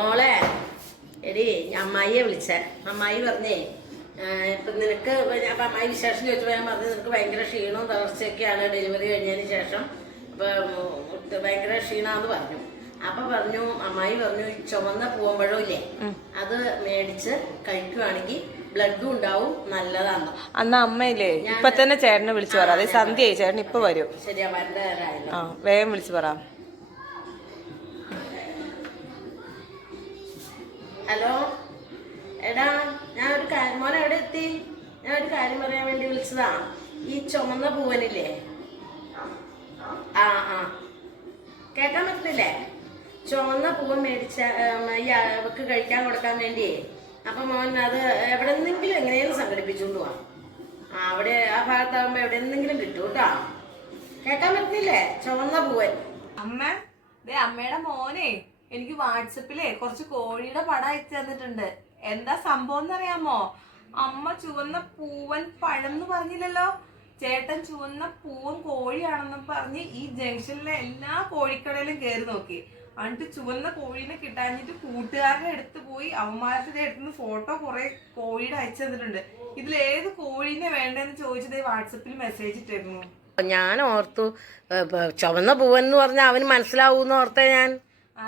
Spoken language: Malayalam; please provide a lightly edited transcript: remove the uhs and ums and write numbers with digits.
മോളെ എടി അമ്മായിയെ വിളിച്ചേ. അമ്മായി പറഞ്ഞേ ഇപ്പം നിനക്ക് അപ്പം അമ്മായി വിശേഷം ചോദിച്ചപ്പോൾ ഞാൻ പറഞ്ഞു നിനക്ക് ഭയങ്കര ക്ഷീണവും തളർച്ചയൊക്കെയാണ് ഡെലിവറി കഴിഞ്ഞതിന് ശേഷം. അപ്പം ഭയങ്കര ക്ഷീണമാണെന്ന് പറഞ്ഞു. അപ്പം പറഞ്ഞു അമ്മായി പറഞ്ഞു ചുവന്ന പൂവമ്പഴം ഇല്ലേ അത് മേടിച്ച് കഴിക്കുവാണെങ്കിൽ ബ്ലഡും ഉണ്ടാവും, നല്ലതാണ്. അന്ന് അമ്മയില്ലേ ഇപ്പൊ തന്നെ ചേട്ടനെ വിളിച്ചു പറ. അതെ സന്ധ്യയായി, ചേട്ടൻ ഇപ്പൊ വരും. ശരിയാ, വരണ്ട നേരമായില്ല. വേഗം വിളിച്ചു പറ. ഹലോ എടാ, മോനെ എവിടെ എത്തി? ഞാൻ ഒരു കാര്യം പറയാൻ വേണ്ടി വിളിച്ചതാ. ഈ ചുമന്ന പൂവനില്ലേ, കേക്കാൻ പറ്റുന്നില്ലേ? ചുവന്ന പൂവൻ മേടിച്ച അവക്ക് കഴിക്കാൻ കൊടുക്കാൻ വേണ്ടിയേ. അപ്പൊ മോൻ അത് എവിടെ നിന്നെങ്കിലും എങ്ങനെയും സംഘടിപ്പിച്ചുകൊണ്ട് പോവാം. അവിടെ ആ ഭാഗത്താകുമ്പോ എവിടെ നിന്നെങ്കിലും കിട്ടും കേട്ടോ. കേക്കാൻ പറ്റുന്നില്ലേ? ചുവന്ന പൂവൻ. അമ്മയുടെ മോനെ എനിക്ക് വാട്സപ്പിലെ കുറച്ച് കോഴിയുടെ പടം അയച്ചു തന്നിട്ടുണ്ട്. എന്താ സംഭവം എന്നറിയാമോ? അമ്മ ചുവന്ന പൂവൻ പഴം എന്ന് പറഞ്ഞില്ലല്ലോ, ചേട്ടൻ ചുവന്ന പൂവൻ കോഴിയാണെന്ന് പറഞ്ഞ് ഈ ജംഗ്ഷനിലെ എല്ലാ കോഴിക്കടയിലും കയറി നോക്കി. എന്നിട്ട് ചുവന്ന കോഴീനെ കിട്ടാഞ്ഞിട്ട് കൂട്ടുകാരുടെ അടുത്ത് പോയി അവന്മാരുടെ അടുത്ത് ഫോട്ടോ കുറെ കോഴിയുടെ അയച്ചു തന്നിട്ടുണ്ട്. ഇതിലേത് കോഴീനെ വേണ്ടെന്ന് ചോദിച്ചത് വാട്സപ്പിൽ മെസ്സേജ് ഇട്ടിരുന്നു. ഞാൻ ഓർത്തു ചുവന്ന പൂവൻ എന്ന് പറഞ്ഞാൽ അവന് മനസ്സിലാവൂന്ന് ഓർത്തേ ഞാൻ. ആ